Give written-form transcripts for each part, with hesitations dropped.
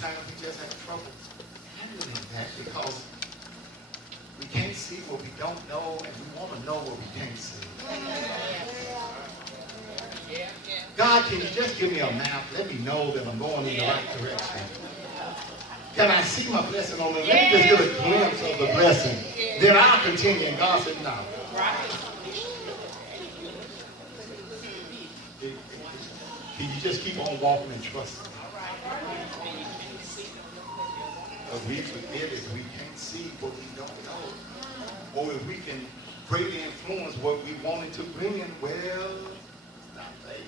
sometimes we just have trouble handling that because we can't see what we don't know, and we want to know what we can't see. God, can you just give me a map? Let me know that I'm going in the right direction. Can I see my blessing on it? Let me just get a glimpse of the blessing. Then I'll continue. And God said, no. Can you just keep on walking and trusting? But we forget if we can't see what we don't know. Or if we can greatly influence what we wanted to bring in, well, it's not faith.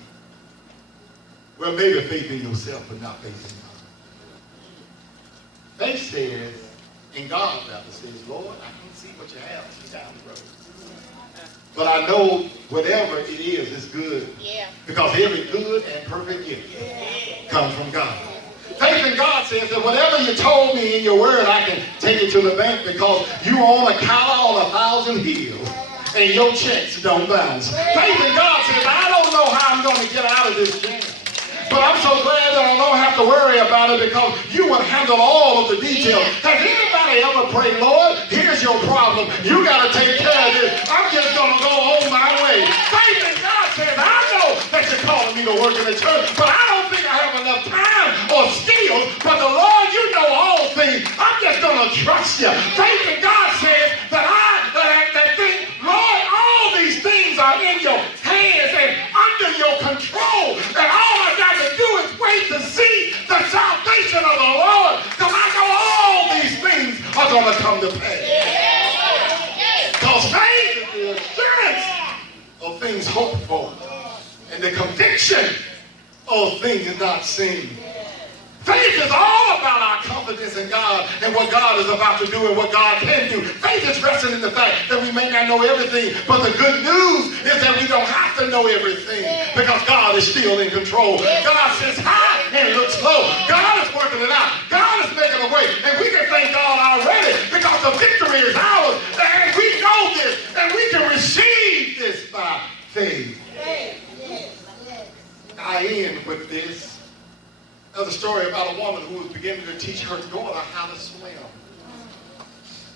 Well, maybe faith in yourself, but not faith in God. Faith says, and God rather says, Lord, I can't see what you have down the road. But I know whatever it is good. Yeah. Because every good and perfect gift comes from God. Faith in God says that whatever you told me in your word, I can take it to the bank because you own a cattle on 1,000 hills and your checks don't bounce. Faith in God says, I don't know how I'm going to get out of this jam. But I'm so glad that I don't have to worry about it because you will handle all of the details. Has anybody ever prayed, Lord, here's your problem. You got to take care of this. I'm just going to go on my way. Faith in God says, I know that you're calling me to work in the church, but I don't think I have enough time or skills. But the Lord, you know all things. I'm just going to trust you. Faith in God says that Lord, all these things are in your hands and under your control. And all I got to do is wait to see the salvation of the Lord. Because I know all these things are going to come to pass. Because faith is the assurance of things hoped for and the conviction of things not seen. Faith is all about our confidence in God and what God is about to do and what God can do. Faith is resting in the fact that we may not know everything, but the good news is that we don't have to know everything because God is still in control. God sits high and looks low. God is working it out. God is making a way. And we can thank God already because the victory is ours. And we know this and we can receive this by faith. I end with this. Another story about a woman who was beginning to teach her daughter how to swim.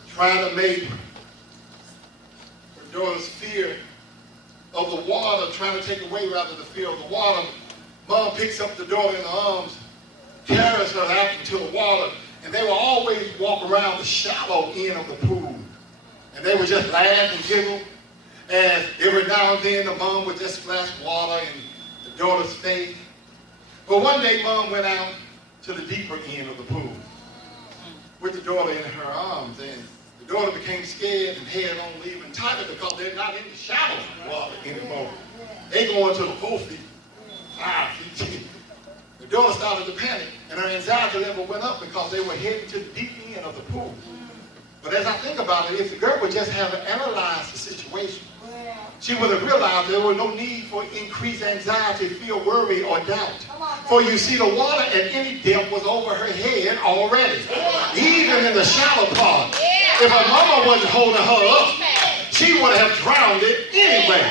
Trying to make her daughter's fear of the water, trying to take away rather the fear of the water. Mom picks up the daughter in her arms, carries her out into the water, and they will always walk around the shallow end of the pool. And they would just laugh and giggle. And every now and then the mom would just splash water in the daughter's face. But one day, Mom went out to the deeper end of the pool with the daughter in her arms, and the daughter became scared and headed on leaving tighter because they're not in the shallow water anymore. They go into the 4 feet, 5 feet deep. The daughter started to panic, and her anxiety level went up because they were heading to the deep end of the pool. But as I think about it, if the girl would just have analyzed the situation, she would have realized there was no need for increased anxiety, fear, worry, or doubt. For you see, the water at any depth was over her head already, even in the shallow part. If her mama wasn't holding her up, she would have drowned it anyway.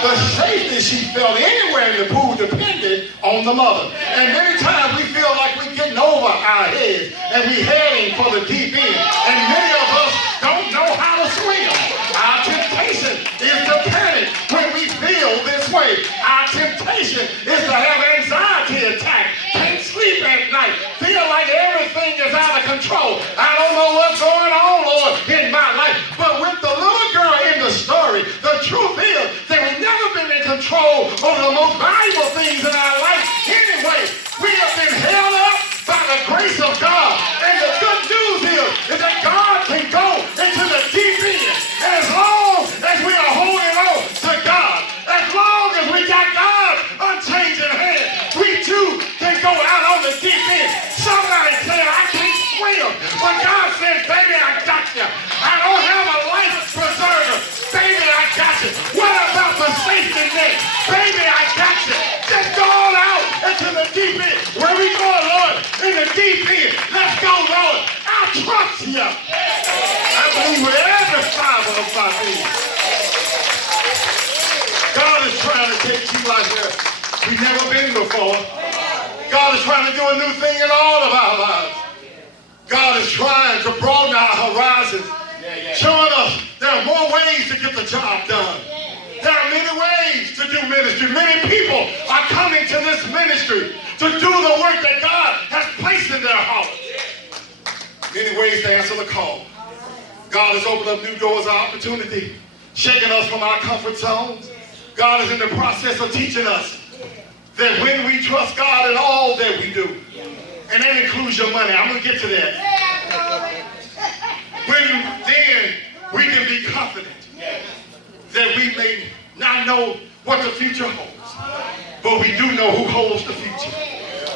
The safety she felt anywhere in the pool depended on the mother. And many times we feel like we're getting over our heads and we're heading for the deep end. And many of us don't know how to swim. Our temptation is to panic when we feel this way. Our temptation is to have anxiety attack, can't sleep at night, feel like everything is out of control. I don't know what's going on, Lord, in my life. But with the little girl in the story, the truth is that we've never been in control over the most valuable things in our life. Anyway, we have been held up by the grace of God. And the good news is that God can go into the deep end. And as long as we are holding on to God, as long as we got God's unchanging hand, we too can go out on the deep end. Somebody said, I can't swim. But God says, baby, I got you. I don't have a life preserver. Baby, I got you. What about the safety net? Baby, I got you. Just go on out into the deep end. Where we going, Lord? In the deep end. Let's go, Lord. I trust you. I believe with every fiber of my being. God is trying to take you out there we've never been before. God is trying to do a new thing in all of our lives. get the job done. There are many ways to do ministry. Many people are coming to this ministry to do the work that God has placed in their heart. Many ways to answer the call. God has opened up new doors of opportunity, shaking us from our comfort zones. God is in the process of teaching us that when we trust God in all that we do, and that includes your money, I'm going to get to that. Then we can be confident that we may not know what the future holds, but we do know who holds the future.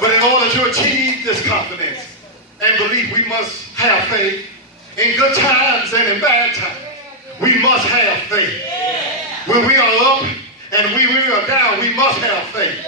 But in order to achieve this confidence and belief, we must have faith. In good times and in bad times, we must have faith. When we are up and we are down, we must have faith.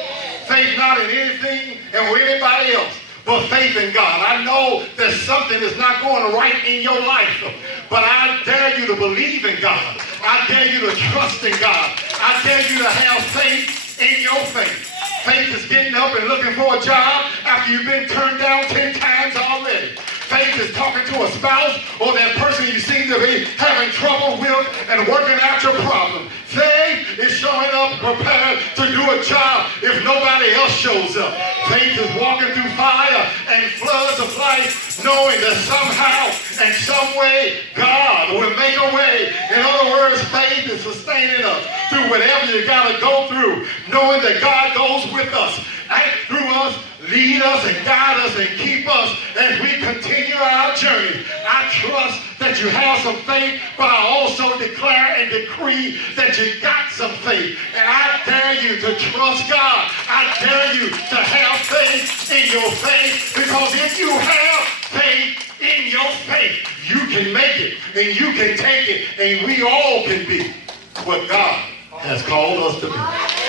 Faith not in anything and with anybody else, but faith in God. I know that something is not going right in your life, but I dare you to believe in God. I dare you to trust in God. I dare you to have faith in your faith. Faith is getting up and looking for a job after you've been turned down 10 times already. Faith is talking to a spouse or that person you seem to be having trouble with and working out your problem. Faith is showing up prepared to do a job if nobody else shows up. Faith is walking through fire and floods of life, knowing that somehow and some way God will make a way. In other words, faith is sustaining us through whatever you got to go through, knowing that God goes with us, act through us, lead us and guide us and keep us as we continue our journey. I trust that you have some faith, but I also declare and decree that you got some faith. And I dare you to trust God. I dare you to have faith in your faith, because if you have faith in your faith, you can make it and you can take it, and we all can be what God has called us to be.